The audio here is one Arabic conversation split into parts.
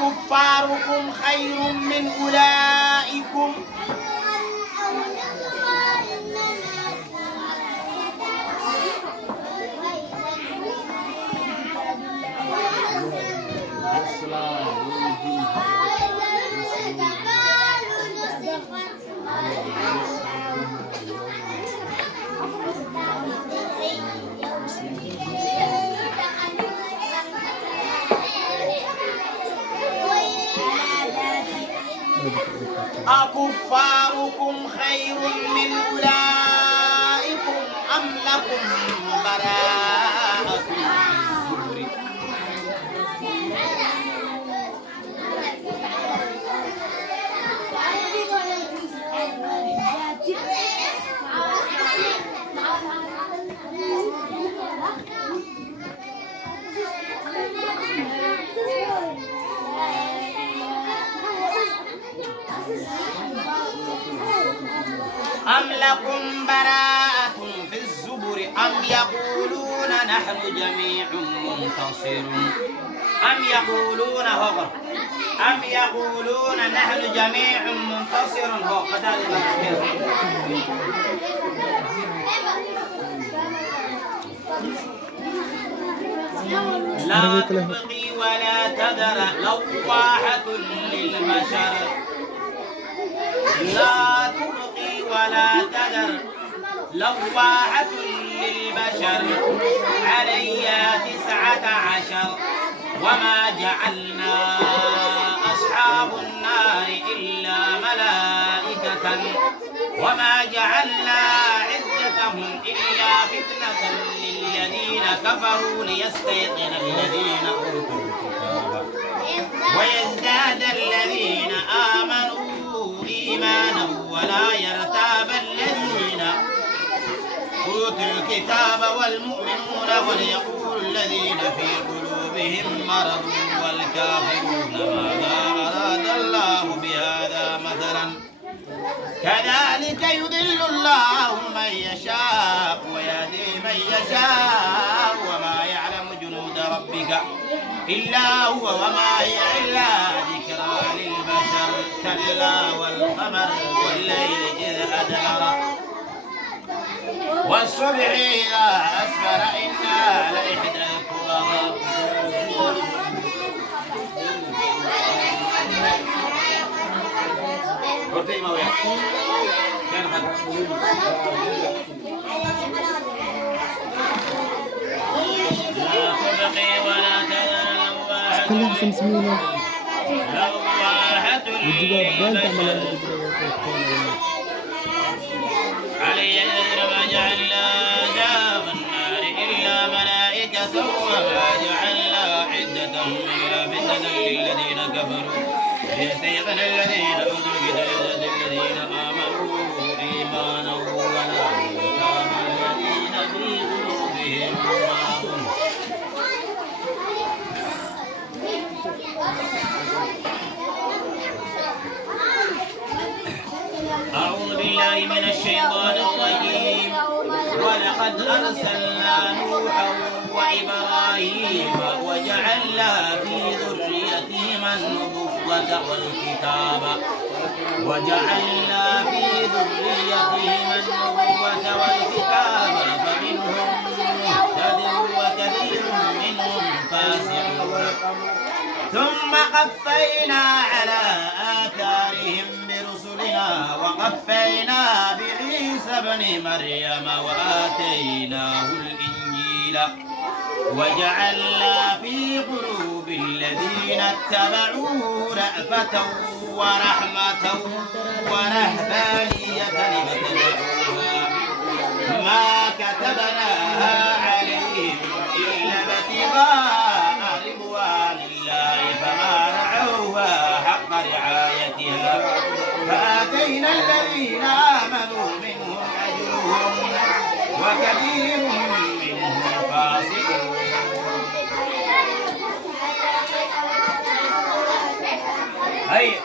أكفاركم خير من أولئكم أكفاركم خير من أولئكم أم لكم براءة في الزبر أم لكم براءة في الزبر أم يقولون نحن جميع منتصر أم يقولون هو أم يقولون نحن جميع منتصر هو لا تبغي ولا تذر لواحة للبشر لا تبغي ولا تذر لواحة للبشر علي 19 وما جعلنا أصحاب النار إلا ملائكة وما جعلنا عدتهم إلا فتنة للذين كفروا ليستيقن الذين أوتوا الكتاب ويزداد الذين آمنوا إيمانا ولا يرتاب الذين أوتوا الكتاب والمؤمنون وليقول الذين في قلوبهم مرض والكافرون ماذا أراد الله بهذا مثلا كذلك يضل الله من يشاء ويهدي من يشاء وما يعلم جنود ربك إلا هو وما هي إلا ذكرى للبشر كلا والقمر والليل إذ أدبر والصبح إذا أسفر إنا لإحدى الكبر كلها 500 لواحة للبشر علي ما جعلنا عذاب النار إلا ملائكة وما جعلنا عدتهم إلا فتنة للذين كفروا ليستيقن الذين أوتوا الكتاب الذين آمنوا إيمانا ولا يرتاب الذين في قلوبهم مرض أعوذ بالله من الشيطان الرجيم ولقد أرسلنا نوحا وإبراهيم وجعلنا في ذريتهما النبوة والكتاب وجعلنا في ذريتهما النبوة والكتاب فمنهم مهتد وكثير منهم فاسقون ثم قفينا على آثارهم برسلنا وقفينا بعيسى ابن مريم وآتيناه الإنجيل وجعلنا في قلوب الذين اتبعوه رأفة ورحمة ورهبانية ابتدعوها ما كتبناها عليهم إلا ابتغاء رضوان الله فما رعوها حق رعايتها فآتينا الذين آمنوا منهم أجرهم وكثير منهم فاسقون هيا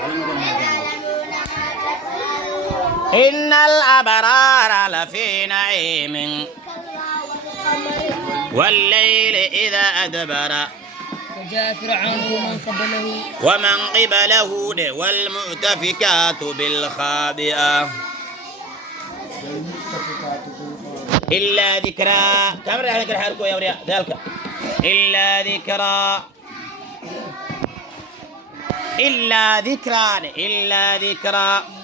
Alam ko na. إن الأبرار لفي نعيم والليل إذا أدبر وجاء فرعون ومن قبله والمؤتفكات بالخاطئة إلا ذكرى كم رح ذكر حالكم يا ولياء ذلك إلا ذكرى إلا ذكرى